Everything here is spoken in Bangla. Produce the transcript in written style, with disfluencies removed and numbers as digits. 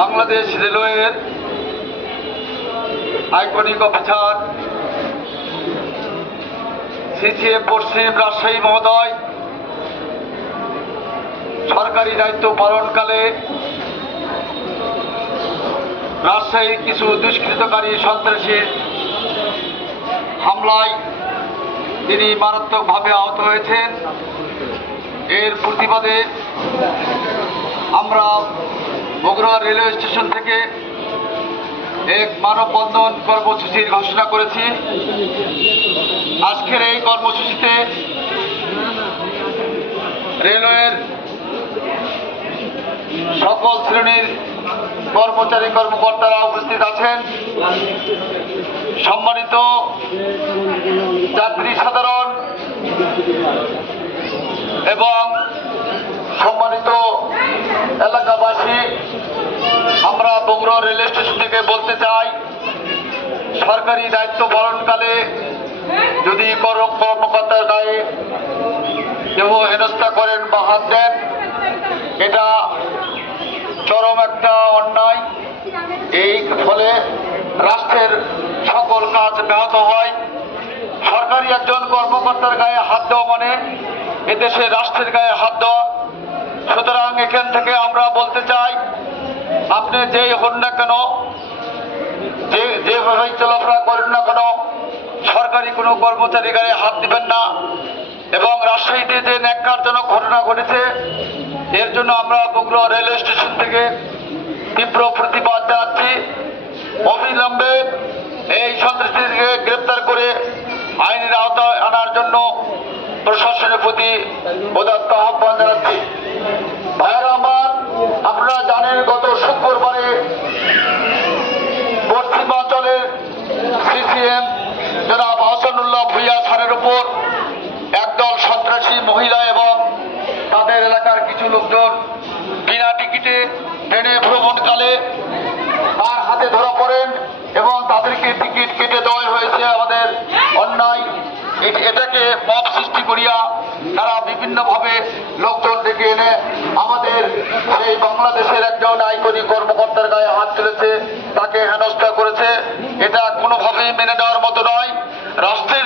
বাংলাদেশ রেলওয়ের আইকনিক অফিসার সিসিএম পশ্চিম রাজশাহী মহোদয় সরকারি দায়িত্ব পালনকালে রাজশাহীর কিছু দুষ্কৃতকারী সন্ত্রাসীর হামলায় তিনি মারাত্মকভাবে আহত হয়েছেন। এর প্রতিবাদে আমরা বগুড়া রেলওয়ে স্টেশন থেকে এক মানববন্ধন কর্মসূচির ঘোষণা করেছি। আজকের এই কর্মসূচিতে রেলওয়ের সকল শ্রেণীর কর্মচারী কর্মকর্তারা উপস্থিত আছেন। সম্মানিত যাত্রী সাধারণ এবং সম্মানিত এলাকাবাসী, আমরা বগুড়া রেল স্টেশন থেকে বলতে চাই, সরকারি দায়িত্ব পালনকালে যদি কর্মকর্তার গায়ে কেউ হেনস্থা করেন বা হাত দেন, এটা চরম একটা অন্যায়। এই ফলে রাষ্ট্রের সকল কাজ ব্যাহত হয়। সরকারি একজন কর্মকর্তার গায়ে হাত দেওয়া মানে এদেশে রাষ্ট্রের গায়ে হাত দেওয়া। সুতরাং এখান থেকে আমরা বলতে চাই, আপনি যেই হন না কেন, যেভাবেই চলাফেরা করেন না কেন, সরকারি কোনো কর্মচারী গায়ে হাত দিবেন না। এবং রাজশাহীতে যে ন্যাক্কারজনক ঘটনা ঘটেছে, এর জন্য আমরা বগুড়া রেলওয়ে স্টেশন থেকে তীব্র প্রতিবাদ জানাচ্ছি। অবিলম্বে এই সন্ত্রাসীদেরকে গ্রেপ্তার করে আইনের আওতায় আনার জন্য প্রশাসনের প্রতি উদাত্ত আহ্বান জানাচ্ছি। ভাইয়েরা আমার, আপনারা জানেন গত শুক্রবারে পশ্চিমাঞ্চলের সিসিএম জনাব আহসানুল্লাহ ভূঁইয়া স্যারের উপর একদল সন্ত্রাসী মহিলা এবং তাদের এলাকার কিছু লোকজন বিনা টিকিটে ট্রেনে ভ্রমণকালে তার হাতে ধরা পড়েন এবং তাদেরকে টিকিট কেটে দেওয়া হয়েছে। আমাদের অন্যায়, এটাকে মব সৃষ্টি করিয়া তারা বিভিন্নভাবে লোকজন ডেকে এনে আমাদের সেই বাংলাদেশের একজন আইকনিক কর্মকর্তার গায়ে হাত তুলেছে, তাকে হেনস্থা করেছে। এটা কোনোভাবেই মেনে নেওয়ার মতো নয়। রাষ্ট্রের